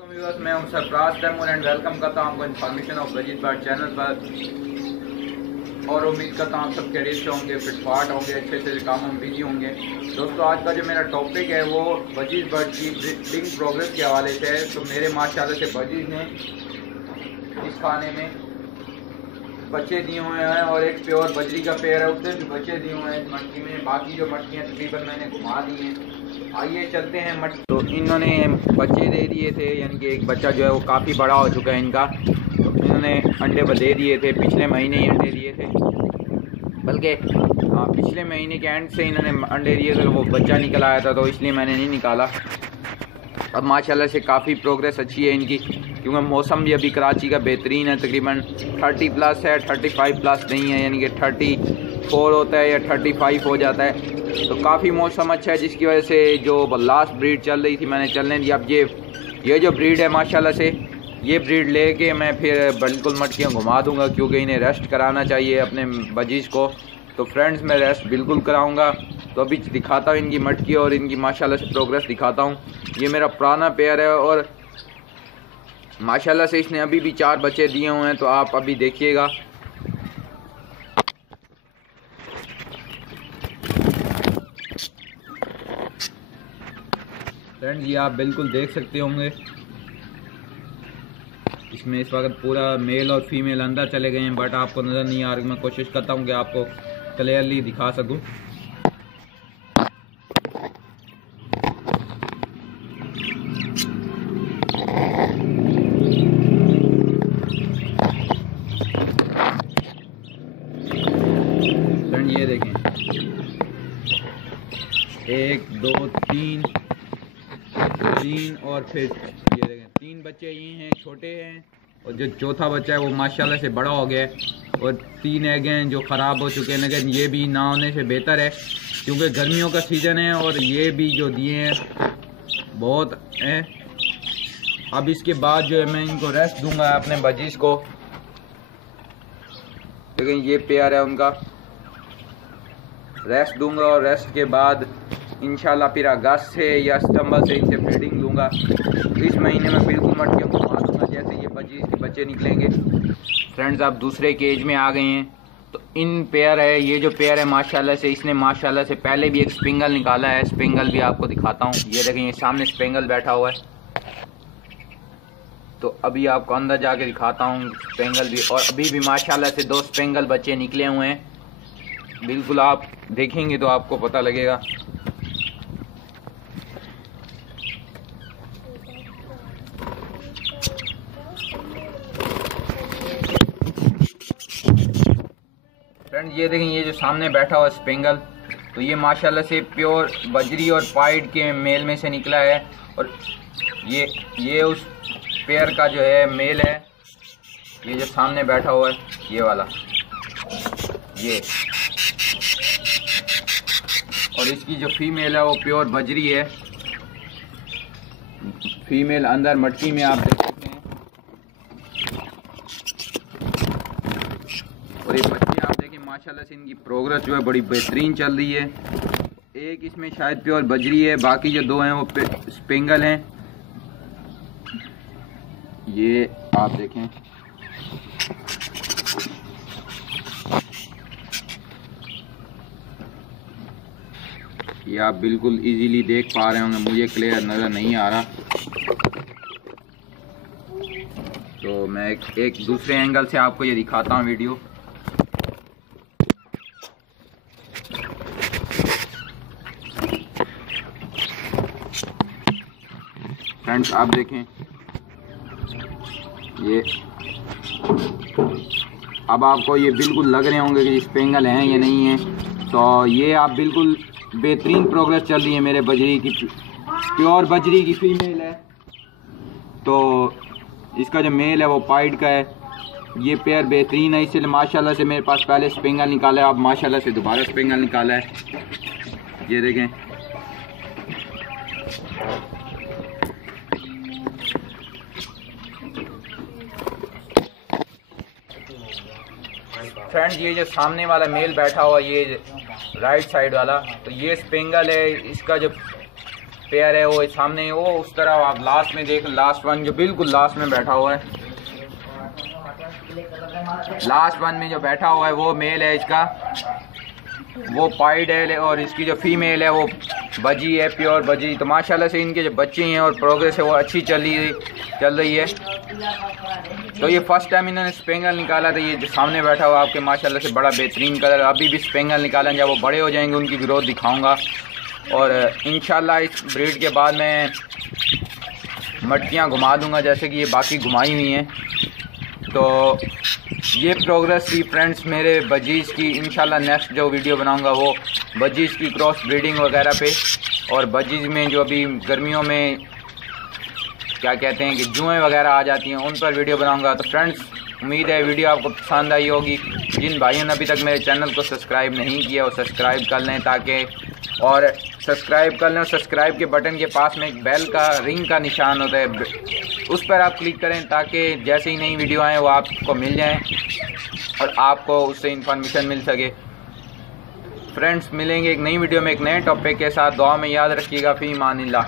Viewers, मैं हूं Sarfaraz Taimur and welcome करता हूं आपको इन्फॉर्मेशन ऑफ वजीद बर्ड चैनल पर। और उम्मीद करता हूं आप सब खैरियत से होंगे, फिटफाट होंगे, अच्छे से काम में बिजी होंगे। दोस्तों, आज का जो मेरा टॉपिक है वो वजीद बर्ड की ब्रीडिंग प्रोग्रेस के हवाले से है। तो मेरे माशाल्लाह से वजीद ने इस खाने में बच्चे दिए हुए हैं और एक प्योर बजरी का पेड़ है, उससे भी बच्चे दिए हुए हैं इस मटकी में। बाकी जो मटकियाँ तकरीबन मैंने घुमा दी हैं। आइए चलते हैं मटकी। तो इन्होंने बच्चे दे दिए थे, यानी कि एक बच्चा जो है वो काफ़ी बड़ा हो चुका है इनका। तो इन्होंने अंडे दे दिए थे, पिछले महीने ही अंडे दिए थे, बल्कि पिछले महीने के एंड से इन्होंने अंडे दिए थे। तो वो बच्चा निकल आया था, तो इसलिए मैंने नहीं निकाला। अब माशाल्लाह से काफ़ी प्रोग्रेस अच्छी है इनकी, क्योंकि मौसम भी अभी कराची का बेहतरीन है। तकरीबन 30+ है, 35+ नहीं है, यानी कि 34 होता है या 35 हो जाता है। तो काफ़ी मौसम अच्छा है, जिसकी वजह से जो लास्ट ब्रीड चल रही थी मैंने चलने दी। अब ये जो ब्रीड है माशाल्लाह से, ये ब्रीड लेके मैं फिर बिल्कुल मटकियाँ घुमा दूँगा, क्योंकि इन्हें रेस्ट कराना चाहिए अपने बजीज को। तो फ्रेंड्स, मैं रेस्ट बिल्कुल कराऊँगा। तो अभी दिखाता हूँ इनकी मटकी और इनकी माशाल्लाह से प्रोग्रेस दिखाता हूँ। ये मेरा पुराना पेयर है और माशाल्लाह से इसने अभी भी 4 बच्चे दिए हुए हैं। तो आप अभी देखिएगा। फ्रेंड्स, ये आप बिल्कुल देख सकते होंगे, इसमें इस वक्त पूरा मेल और फीमेल अंदर चले गए हैं, बट आपको नज़र नहीं आ रही। मैं कोशिश करता हूँ कि आपको क्लियरली दिखा सकूँ। फ्रेंड, ये देखें, 1 2 3 और फिर ये देखें 3 बच्चे ये हैं, छोटे हैं। और जो चौथा बच्चा है वो माशाल्लाह से बड़ा हो गया है। और 3 एग हैं जो ख़राब हो चुके हैं, लेकिन ये भी ना होने से बेहतर है, क्योंकि गर्मियों का सीज़न है। और ये भी जो दिए हैं बहुत हैं। अब इसके बाद जो है मैं इनको रेस्ट दूंगा अपने बजीज को। लेकिन ये पेयर है, उनका रेस्ट दूंगा और रेस्ट के बाद इंशाल्लाह फिर अगस्त से या सितंबर से इनसे ब्रीडिंग लूँगा। इस महीने में बिल्कुल मटकियों को घुमा दूँगा जैसे ये बजीज के बच्चे निकलेंगे। फ्रेंड्स, आप दूसरे केज में आ गए हैं। तो इन पेयर है, ये जो पेयर है माशाल्लाह से, इसने माशाल्लाह से पहले भी एक स्पेंगल निकाला है। स्पेंगल भी आपको दिखाता हूँ। ये देखें, ये सामने स्पेंगल बैठा हुआ है। तो अभी आपको अंदर जाके दिखाता हूँ स्पेंगल भी। और अभी भी माशाल्लाह से 2 स्पेंगल बच्चे निकले हुए हैं। बिल्कुल आप देखेंगे तो आपको पता लगेगा। फ्रेंड्स, ये देखें, ये जो सामने बैठा हुआ स्पेंगल, तो ये माशाल्लाह से प्योर बजरी और पाइड के मेल में से निकला है। और ये उस पेयर का जो है मेल है, ये जो सामने बैठा हुआ है, ये वाला, ये। और इसकी जो फीमेल है वो प्योर बजरी है। फीमेल अंदर मटकी में आप देख सकते हैं। और ये बच्चे आप देखें, माशाल्लाह से इनकी प्रोग्रेस जो है बड़ी बेहतरीन चल रही है। एक इसमें शायद प्योर बजरी है, बाकी जो 2 हैं वो स्पेंगल हैं। ये आप देखें, ये आप बिल्कुल इजीली देख पा रहे होंगे, मुझे क्लियर नज़र नहीं आ रहा। तो मैं एक दूसरे एंगल से आपको ये दिखाता हूँ वीडियो। फ्रेंड्स, आप देखें, ये अब आपको ये बिल्कुल लग रहे होंगे कि स्पेंगल हैं या नहीं है। तो ये आप बिल्कुल बेहतरीन प्रोग्रेस चल रही है मेरे बजरी की, प्योर बजरी की फीमेल है। तो इसका जो मेल है वो पाइड का है। ये पेयर बेहतरीन है, इसलिए माशाल्लाह से मेरे पास पहले स्पेंगल निकाला है, अब माशाल्लाह से दोबारा स्पेंगल निकाला है। ये देखें, फ्रेंड्स, ये जो सामने वाला मेल बैठा हुआ, ये राइट साइड वाला, तो ये स्पेंगल है। इसका जो पेयर है वो सामने, वो उस तरह आप लास्ट में देख, लास्ट वन जो बिल्कुल लास्ट में बैठा हुआ है, लास्ट वन में जो बैठा हुआ है वो मेल है, इसका वो पाइड है, और इसकी जो फीमेल है वो बजी है, प्योर बजी। तो माशाल्लाह से इनके जो बच्चे हैं और प्रोग्रेस है वो अच्छी चल रही है। तो ये फर्स्ट टाइम इन्होंने स्पेंगल निकाला था, ये जो सामने बैठा हुआ आपके माशाल्लाह से बड़ा बेहतरीन कलर। अभी भी स्पेंगल निकालें, जब वो बड़े हो जाएंगे उनकी ग्रोथ दिखाऊंगा, और इंशाल्लाह इस ब्रीड के बाद मैं मटकियाँ घुमा दूंगा जैसे कि ये बाकी घुमाई हुई हैं। तो ये प्रोग्रेस थी फ्रेंड्स मेरे बजीज़ की। इंशाल्लाह नेक्स्ट जो वीडियो बनाऊंगा वो बजीज़ की क्रॉस ब्रीडिंग वगैरह पे, और बजीज़ में जो अभी गर्मियों में क्या कहते हैं कि जुएँ वगैरह आ जाती हैं उन पर वीडियो बनाऊंगा। तो फ्रेंड्स उम्मीद है वीडियो आपको पसंद आई होगी। जिन भाइयों ने अभी तक मेरे चैनल को सब्सक्राइब नहीं किया वो सब्सक्राइब कर लें, ताकि और सब्सक्राइब कर लें, और सब्सक्राइब के बटन के पास में एक बेल का रिंग का निशान होता है, उस पर आप क्लिक करें ताकि जैसे ही नई वीडियो आए वो आपको मिल जाएं और आपको उससे इन्फॉर्मेशन मिल सके। फ्रेंड्स मिलेंगे एक नई वीडियो में एक नए टॉपिक के साथ। दुआ में याद रखिएगा। फी मानिल्लाह।